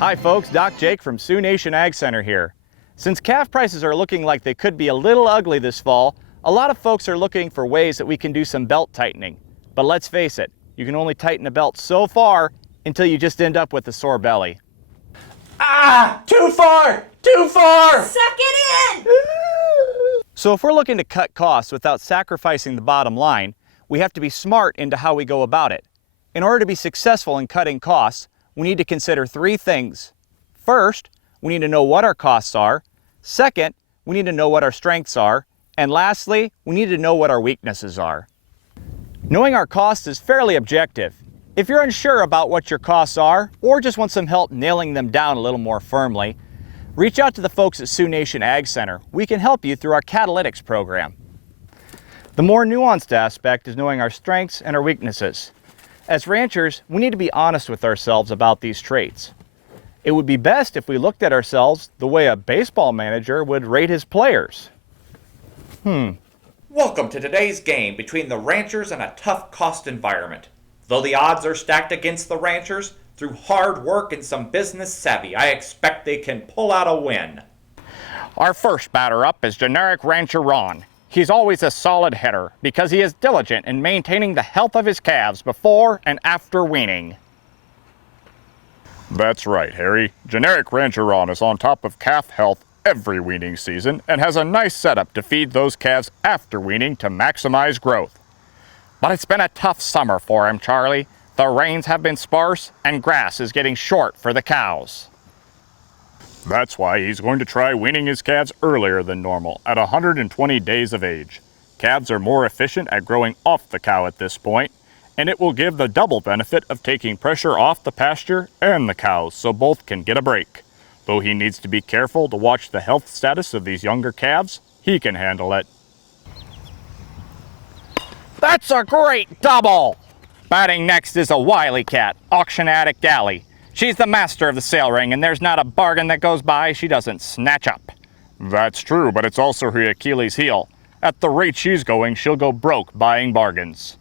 Hi folks, Doc Jake from Sioux Nation Ag Center here. Since calf prices are looking like they could be a little ugly this fall, a lot of folks are looking for ways that we can do some belt tightening. But let's face it, you can only tighten a belt so far until you just end up with a sore belly. Ah! Too far! Too far! Suck it in! So if we're looking to cut costs without sacrificing the bottom line, we have to be smart into how we go about it. In order to be successful in cutting costs, we need to consider three things. First, we need to know what our costs are. Second, we need to know what our strengths are. And lastly, we need to know what our weaknesses are. Knowing our costs is fairly objective. If you're unsure about what your costs are, or just want some help nailing them down a little more firmly, reach out to the folks at Sioux Nation Ag Center. We can help you through our Catalytics program. The more nuanced aspect is knowing our strengths and our weaknesses. As ranchers, we need to be honest with ourselves about these traits. It would be best if we looked at ourselves the way a baseball manager would rate his players. Welcome to today's game between the ranchers and a tough cost environment. Though the odds are stacked against the ranchers, through hard work and some business savvy, I expect they can pull out a win. Our first batter up is generic rancher Ron. He's always a solid hitter because he is diligent in maintaining the health of his calves before and after weaning. That's right, Harry. Generic Rancher Ron is on top of calf health every weaning season and has a nice setup to feed those calves after weaning to maximize growth. But it's been a tough summer for him, Charlie. The rains have been sparse and grass is getting short for the cows. That's why he's going to try weaning his calves earlier than normal, at 120 days of age. Calves are more efficient at growing off the cow at this point, and it will give the double benefit of taking pressure off the pasture and the cows so both can get a break. Though he needs to be careful to watch the health status of these younger calves, he can handle it. That's a great double! Batting next is a wily cat, Auction Addict Allie. She's the master of the sale ring, and there's not a bargain that goes by she doesn't snatch up. That's true, but it's also her Achilles heel. At the rate she's going, she'll go broke buying bargains.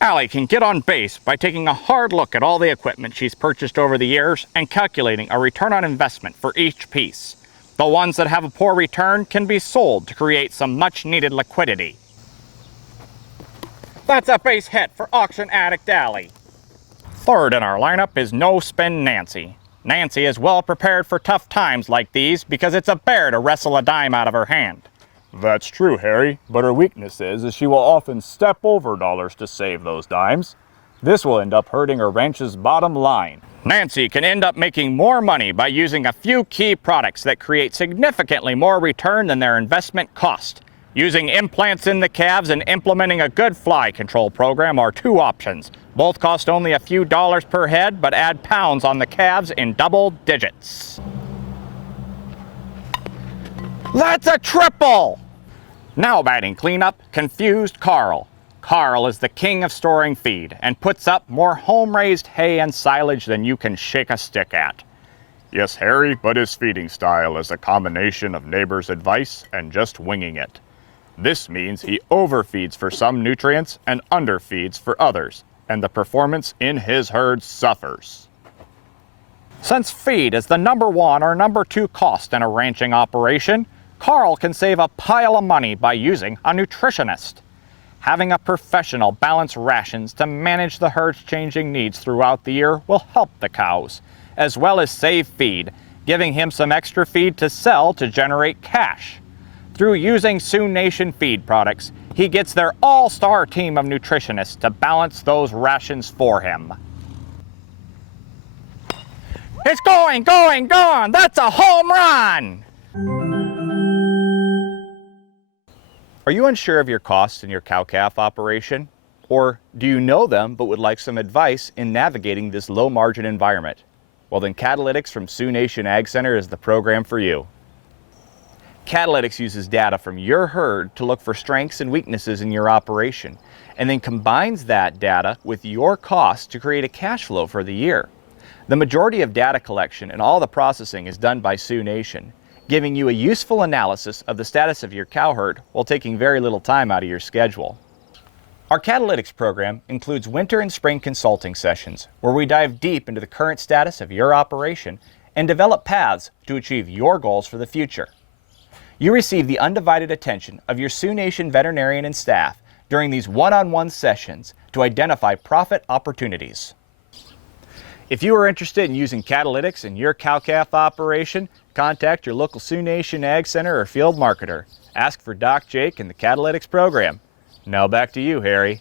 Allie can get on base by taking a hard look at all the equipment she's purchased over the years and calculating a return on investment for each piece. The ones that have a poor return can be sold to create some much-needed liquidity. That's a base hit for Auction Addict Allie. Third in our lineup is No Spin Nancy. Nancy is well prepared for tough times like these because it's a bear to wrestle a dime out of her hand. That's true, Harry, but her weakness is she will often step over dollars to save those dimes. This will end up hurting her ranch's bottom line. Nancy can end up making more money by using a few key products that create significantly more return than their investment cost. Using implants in the calves and implementing a good fly control program are two options. Both cost only a few dollars per head, but add pounds on the calves in double digits. That's a triple! Now batting cleanup, Confused Carl. Carl is the king of storing feed and puts up more home-raised hay and silage than you can shake a stick at. Yes, Harry, but his feeding style is a combination of neighbors' advice and just winging it. This means he overfeeds for some nutrients and underfeeds for others, and the performance in his herd suffers. Since feed is the number one or number two cost in a ranching operation, Carl can save a pile of money by using a nutritionist. Having a professional balance rations to manage the herd's changing needs throughout the year will help the cows, as well as save feed, giving him some extra feed to sell to generate cash. Through using Sioux Nation feed products, he gets their all-star team of nutritionists to balance those rations for him. It's going! That's a home run! Are you unsure of your costs in your cow-calf operation? Or do you know them but would like some advice in navigating this low-margin environment? Well then Catalytics from Sioux Nation Ag Center is the program for you. Catalytics uses data from your herd to look for strengths and weaknesses in your operation, and then combines that data with your costs to create a cash flow for the year. The majority of data collection and all the processing is done by Sioux Nation, giving you a useful analysis of the status of your cow herd while taking very little time out of your schedule. Our Catalytics program includes winter and spring consulting sessions where we dive deep into the current status of your operation and develop paths to achieve your goals for the future. You receive the undivided attention of your Sioux Nation veterinarian and staff during these one-on-one sessions to identify profit opportunities. If you are interested in using Catalytics in your cow-calf operation, contact your local Sioux Nation Ag Center or field marketer. Ask for Doc Jake and the Catalytics program. Now back to you, Harry.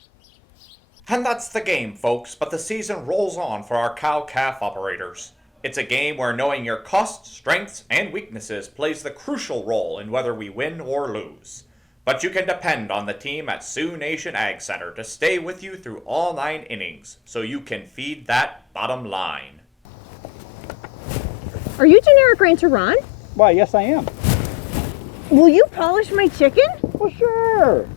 And that's the game, folks, but the season rolls on for our cow-calf operators. It's a game where knowing your costs, strengths, and weaknesses plays the crucial role in whether we win or lose. But you can depend on the team at Sioux Nation Ag Center to stay with you through all 9 innings, so you can feed that bottom line. Are you generic rancher Ron? Why, yes I am. Will you polish my chicken? Well, sure.